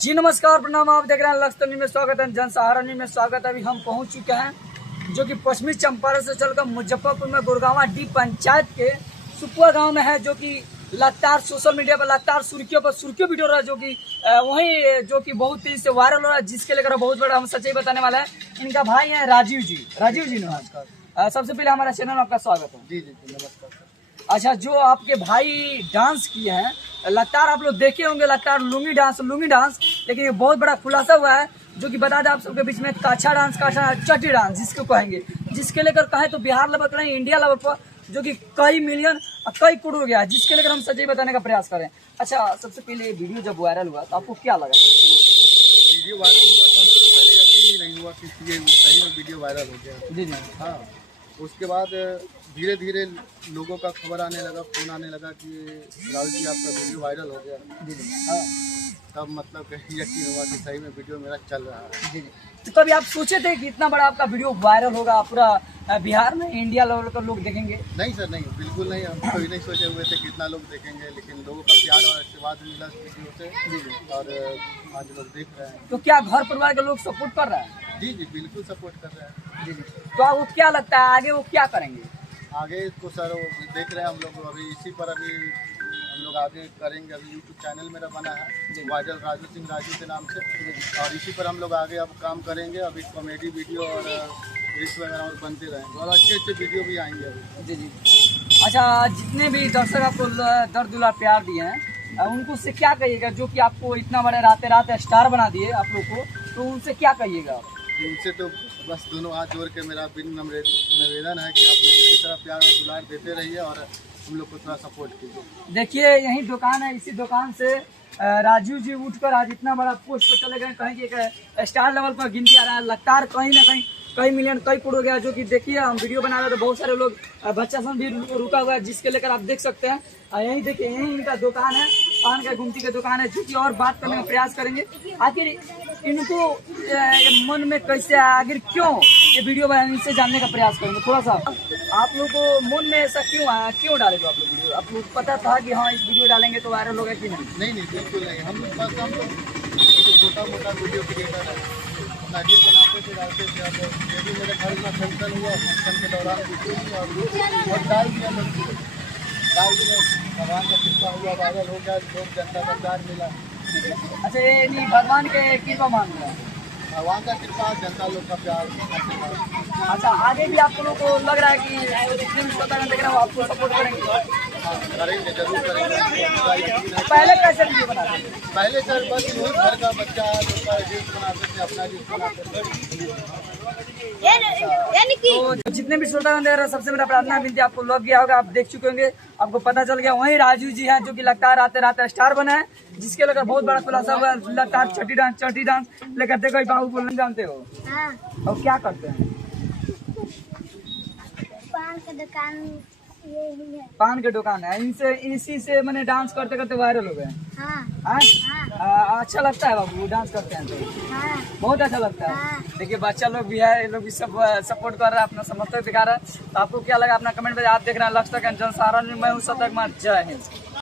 जी नमस्कार, प्रणाम। आप देख रहे हैं लक्ष्य न्यूज़ में स्वागत है, जन सहारा न्यूज़ में स्वागत है। अभी हम पहुंच चुके हैं जो कि पश्चिमी चंपारण से चलकर मुजफ्फरपुर में गुड़गांवा डी पंचायत के सुपुआ गांव में है, जो कि लगातार सोशल मीडिया पर लगातार सुर्खियों वीडियो रहा, जो कि वहीं जो कि बहुत तेजी से वायरल हो रहा है, जिसके लेकर बहुत बड़ा हम सच्चाई बताने वाला है। इनका भाई है राजीव जी नमस्कार। सबसे पहले हमारा चैनल में आपका स्वागत है। जी नमस्कार। अच्छा, जो आपके भाई डांस किए हैं, लगातार आप लोग देखे होंगे, लगातार लुंगी डांस, लेकिन ये बहुत बड़ा खुलासा हुआ है, जो कि बता दें आप सबके बीच में काछा डांस, चटी डांस जिसको कहेंगे, जिसके लेकर कहें तो बिहार लेवल पर नहीं, इंडिया लेवल पर जो कि कई मिलियन और कई करोड़ हो गया है, जिसके लेकर हम सच्चाई बताने का प्रयास करें। अच्छा, सबसे पहले ये वीडियो जब वायरल हुआ तो आपको क्या लगा? वीडियो वायरल हुआ तो हमको तो पहले यकीन ही नहीं हुआ कि ये सही में वीडियो वायरल हो गया। जी हाँ, उसके बाद धीरे धीरे लोगों का खबर आने लगा, फोन आने लगा कि राहुल जी आपका वीडियो वायरल हो गया। हाँ, तब मतलब यकीन हुआ कि सही में वीडियो मेरा चल रहा है। जी। तो कभी आप सोचे थे कि इतना बड़ा आपका वीडियो वायरल होगा, पूरा बिहार में, इंडिया लेवल पर लोग देखेंगे? नहीं सर, नहीं, बिल्कुल नहीं। हम कभी नहीं सोचे हुए थे कि इतना लोग देखेंगे, लेकिन लोगों का प्यार और आशीर्वाद मिला इस वीडियो से और आज लोग देख रहे हैं। तो क्या घर परिवार के लोग सपोर्ट कर रहे हैं? जी बिल्कुल सपोर्ट कर रहे हैं। जी। तो आपको क्या लगता है आगे वो क्या करेंगे? आगे तो सर वो देख रहे हैं हम लोग, अभी इसी पर अभी हम लोग आगे करेंगे। अभी यूट्यूब चैनल मेरा बना है वाइरल राजू सिंह राजू के नाम से, और इसी पर हम लोग आगे अब काम करेंगे। अभी कॉमेडी वीडियो और रील्स वगैरह और बनते रहेंगे और अच्छे वीडियो भी आएंगे अभी। जी। अच्छा, जितने भी दर्शक आपको दर्द दुला प्यार दिए हैं, उनको से क्या कहिएगा, जो कि आपको इतना बड़े रात स्टार बना दिए आप लोग को, तो उनसे क्या कहिएगा? उनसे तो बस दोनों हाथ जोड़ के मेरा विनम्र निवेदन है कि आप लोग इसी तरह प्यार और दुलार देते रहिए और हम लोग को थोड़ा सपोर्ट कीजिए। देखिए, यही दुकान है, इसी दुकान से राजू जी उठकर आज इतना बड़ा पोस्ट पर चले गए, कहीं कि स्टार लेवल पर गिनती आ रहा है, लगातार कहीं ना कहीं कई मिलियन कई करोड़ हो गया। जो कि देखिए, हम वीडियो बना रहे हैं तो बहुत सारे लोग बच्चा सब भी रुका हुआ है, जिसके लेकर आप देख सकते हैं। यही देखिए, यही इनका दुकान है, पान का गुमती का दुकान है, जो कि और बात करने का प्रयास करेंगे। आखिर इनको मन में कैसे आखिर क्यों ये वीडियो बनाने से जानने का प्रयास करेंगे। थोड़ा सा आप लोग को मन में ऐसा क्यों आया, क्यों डालेंगे आप लोग वीडियो? आप लोग पता था कि हाँ इस वीडियो डालेंगे तो वायरल होगा कि नहीं? नहीं बिल्कुल नहीं। हम छोटा मोटा वीडियो क्रिएटर है, अपना रील बनाते थे, डालते थे। अब ये भी मेरे घर में फंक्शन हुआ, फंक्शन के दौरान वीडियो और डाल दिया भगवान का कृपा हुआ, वायरल हो गया, लोग जनता का प्यार मिला। अच्छा, ये नहीं भगवान के कृपा मान रहा है, भगवान का कृपा, जनता लोग का प्यार। अच्छा, आगे भी आप लोगों को लग रहा है कि जितने भी श्रोता देख रहे हैं वो आपको सपोर्ट करेंगे? करेंगे, जरूर करेंगे। पहले कैसे वीडियो बनाते थे? पहले सर बस यही घर का बच्चा रील्स बनाते थे, अपना रील्स बनाते थे। तो जितने भी श्रोता देख रहे हैं, सबसे मेरा प्रार्थना विनती, आपको लग गया होगा, आप देख चुके होंगे, आपको पता चल गया, वही राजू जी हैं जो कि लगातार आते स्टार बने हैं, जिसके लेकर बहुत बड़ा खुलासा हुआ। लगातार चटी डांस लेकर देखो, बाबू बोलना जानते हो? हाँ। और क्या करते हैं? पान का दुकान यही है। पान के दुकान है, इसी से मैंने डांस करते करते वायरल हो गए। हाँ। अच्छा लगता है बाबू डांस करते हैं तो? हाँ। बहुत अच्छा लगता है। हाँ। देखिए, बच्चा लोग भी है, ये लोग भी सब सपोर्ट कर रहा है, अपना समर्थन दिखा रहा है। तो आपको क्या लगा अपना कमेंट में। आप देख रहे हैं लक्ष्य तक जन सहारा, मैं हूँ शतक। जय हिंद।